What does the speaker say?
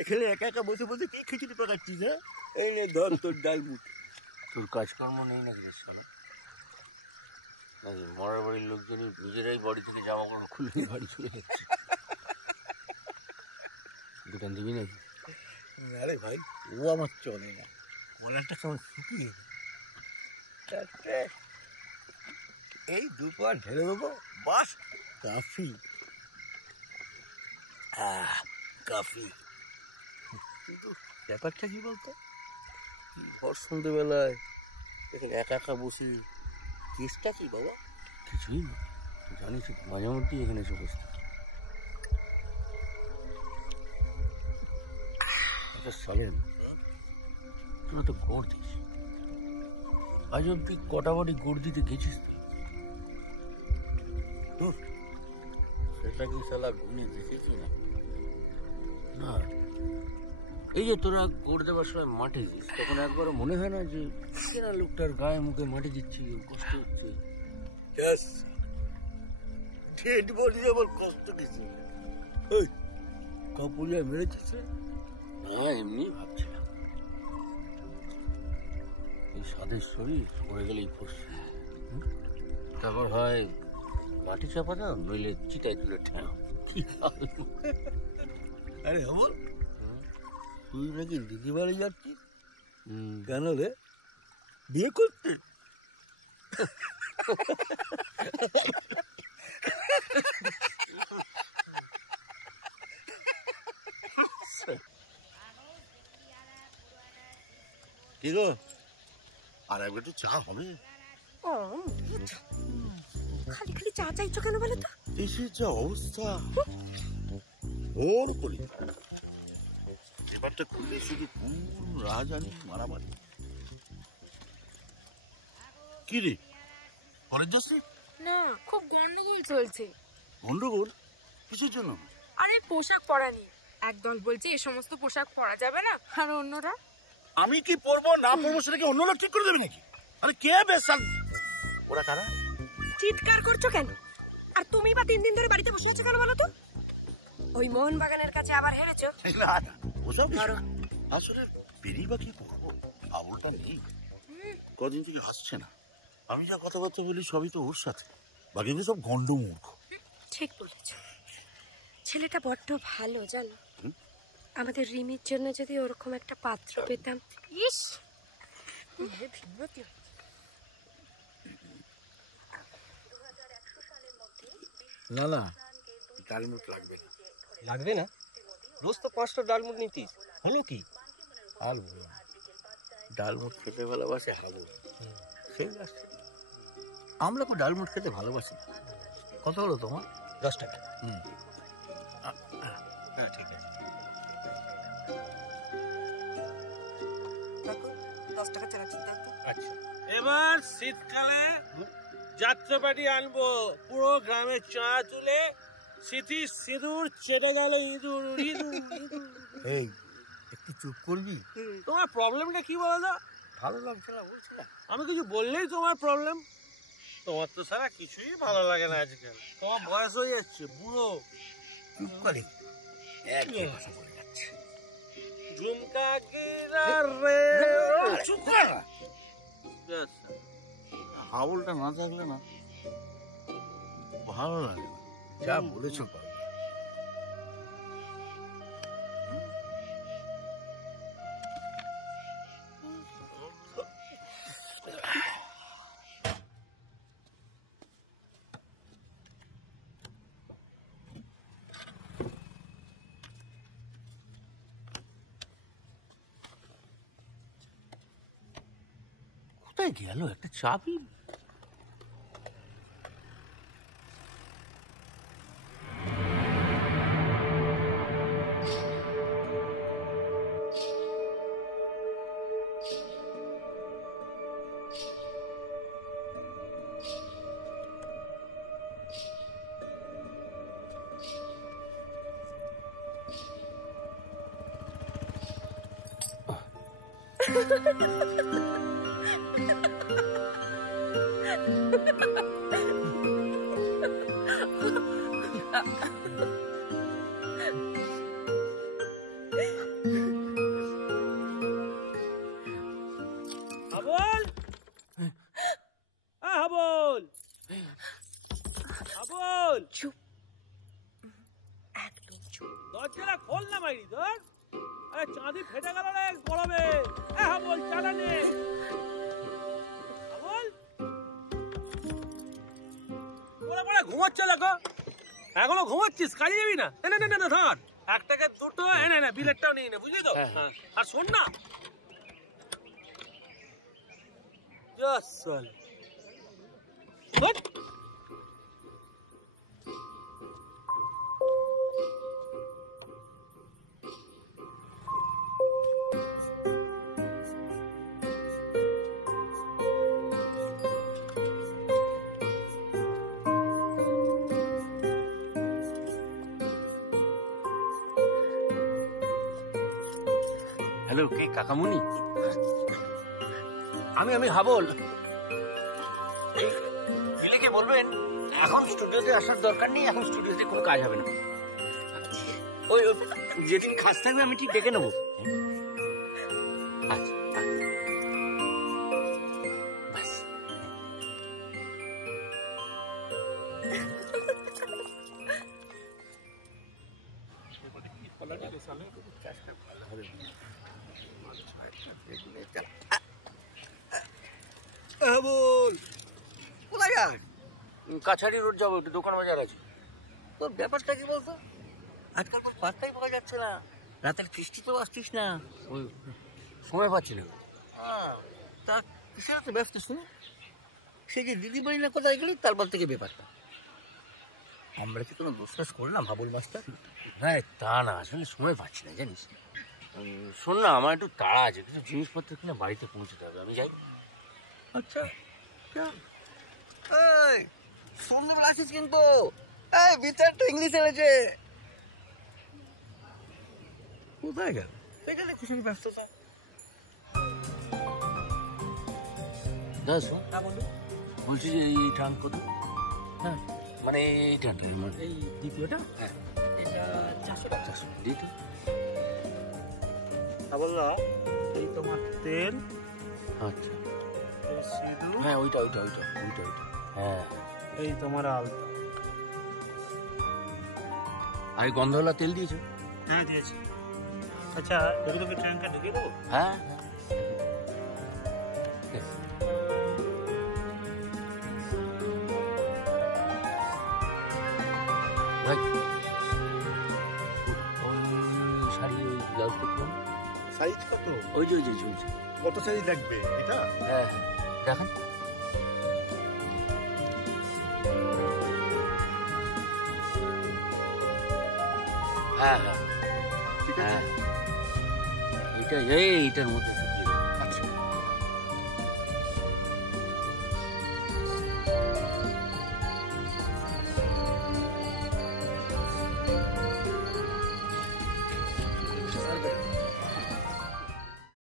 এখানে একা একা বসে বসে কি খিচুড়ি পাকাচ্ছিস? হ্যাঁ, এই নে ধর তোর ডালমুট। তোর কাজকর্ম নেই নাকি রে ছেলে? নাকি মরার বাড়ির লোকজনই নিজেরাই বাড়ি থেকে জামা কাপড় খুলে বাড়ি চলে যাচ্ছে? দোকান দিবি নাকি? আরে ভাই, ও আমার চলে না, কলারটা কেমন শুকিয়ে এই দুপার ঢেলে দেবো, বাস কাফি। কাফি। কিন্তু ব্যাপারটা কি বলতো, ভর সন্ধ্যেবেলায় এখানে একা একা বসি, কেসটা কি বাবা? কিছুই না, জানিস মাঝে মধ্যেই এখানে এসে বসে চলেন। তোরা তো গড় দিস, আজ অব্দি কটা বাড়ি গড় দিতে গেছিস তুই? সেটা কি শালা গুনে দেখেছি না? না, এই যে তোরা গড় দেওয়ার সময় মাঠে দিস, তখন একবারও মনে হয় না যে কেনা লোকটার গায়ে মুখে মাটি দিচ্ছি, কষ্ট হচ্ছে? ডেড বডি আবার কষ্ট কিছু কাপুরিয়া মেরেছিস? এমনি ভাবছিলাম, এই স্বাদের শরীর পড়ে গেলেই ফসছে। তারপর হয় মাটি চাপা দাও, নইলে চিতায় তুলে ঠেও। আরে আমার তুই নাকি দিদি বাড়ি যাচ্ছিস? কেন রে, বিয়ে করতে? কি গো, আর একবার একটু চা হবে? খালি খালি চা চাইছো কেন বলো তো? দেশের যা অবস্থা, ওর করি এবারটা খুলে শুধু কোন রাজানি মারামারি। কি রে, কলেজ যাচ্ছে? না, খুব গন্ডগোল চলছে। গন্ডগোল কিসের জন্য? আরে পোশাক পরা নিয়ে একদল বলছে এ সমস্ত পোশাক পরা যাবে না, আর অন্যরা আমি কি পরবো না পরবো সেটা কি অন্য লোক ঠিক করে দেবে নাকি? আরে কে বেসাল ওরা কারা? চিৎকার করছো কেন? আর তুমি বা 3 দিন ধরে বাড়িতে বসে আছো কেন বলো তো? ওই মোহন বাগানের কাছে আবার হেরেছো? না না, ওসব আসলে বেরিয়ে বা কি করবো, আবলটা নেই, কদিন থেকে হাসছে না। আমি যা কথাবার্তা বলি সবই তো ওর সাথে, বাকি সব গন্ড মূর্খ। ঠিক বলেছ, ছেলেটা বড্ড ভালো জানো। আমাদের রিমির জন্য যদি ওরকম একটা পাত্র পেতাম। ইস, না না, ডালমুট লাগবে না। লাগবে না? রোজ তো 5টা ডালমুট নিতিস, হলো কি? আর ডালমুট খেতে ভালোবাসে হাবু, সেই আসছে। আমরা তো ডালমুট খেতে ভালোবাসি। কত হলো তোমার? 10 টাকা। হ্যাঁ ঠিক আছে। 10 টাকা ছাড়া ঠিক আছে। আচ্ছা, এবার শীতকালে যাত্রাপাটি আনবো, পুরো গ্রামে চা তুলে স্মৃতি সিঁদুর চেটে গেল ইঁদুর ইঁদুর ইঁদুর। এই একটু চুপ করবি? তোমার প্রবলেমটা কি বলো তো? ভালো লাগছে না বলছি না? আমি কিছু বললেই তোমার প্রবলেম। তোমার তো সারা কিছুই ভালো লাগে না আজকাল, তোমার বয়স হয়ে যাচ্ছে, বুড়ো। চুপ করে একই কথা বলে যাচ্ছে। ঝুমকা গিরা রে, চুপ কর। ব্যাস। হাবলটা না থাকলে না ভালো লাগে না, যা বলেছো। কোথায় গেল একটা চাবি? হাবল, হাবল, হাবল, চুপ, একদম চুপ। দরজাটা খোল না মাইরি ধর। আরে চাঁদি ফেটে গেল রে গরমে। হাবল চালা নে। হাবল পরে পরে ঘুমাচ্ছে লোক, এখনো ঘুমাচ্ছিস? কাজে যাবি না? না না না ধর, 1 টাকা 2টো এনে না, বিলেটটাও নিয়ে নে, বুঝলি তো? আর শোন না, চল হ্যালো, কে কাকামুনি? আমি হাবল। বিলেকে বলবেন এখন স্টুডিওতে আসার দরকার নেই, এখন স্টুডিওতে কোনো কাজ হবে না। ওই যেদিন কাজ থাকবে আমি ঠিক ডেকে নেবো। আচ্ছা ব্যাস। কোথায় যাবে? কাছাড়ি রোড যাবো, একটু দোকান বাজার আছে। তোর ব্যাপারটা কি বলতো? আজকাল তো পাত্তাই পাওয়া যাচ্ছে না, রাতের কিস্তিতেও আসছিস না। ওই সময় পাচ্ছি না। তা কিসের তো ব্যস্ত শুনে? সে যে দিদি বাড়ি না কোথায় গেলি, তারপর থেকে ব্যাপারটা। আমরা কি কোনো দোষ করলাম হাবুল মাস্টার? হ্যাঁ, তা না, আসলে সময় পাচ্ছি না জানিস। শোন না, আমার একটু তাড়া আছে, কিছু জিনিসপত্র কিনে বাড়িতে পৌঁছতে হবে, আমি যাই। আচ্ছা সন্ধ্যেবেলা আসিস কিন্তু। এই বিচারটা ইংলিশ এনেছে। কোথায় গেল? সেখানে খুশি ব্যস্ততা। দাদা শোন, বলছি যে এই ট্রাঙ্ক কত? হ্যাঁ, মানে এই ট্রাঙ্কটা, মানে এই দ্বিতীয়টা? হ্যাঁ, এটা 400 টাকা। দিতে। বললাম এই তোমার তেল, আচ্ছা, এই সিঁদুর, হ্যাঁ ওইটা। হ্যাঁ, এই তোমার আলতা। আর গন্ধওয়ালা তেল দিয়েছো? হ্যাঁ দিয়েছি। আচ্ছা তোকে তোকে ট্যাঙ্কটা ঢুকিয়ে দেবো? হ্যাঁ। ভাই, ওই শাড়ি, ওই ব্লাউজ করতাম। সাইজ কত? ওই যে কত সাইজ লাগবে এটা? হ্যাঁ, দেখেন। হ্যাঁ, ঠিক আছে। এইটার মধ্যে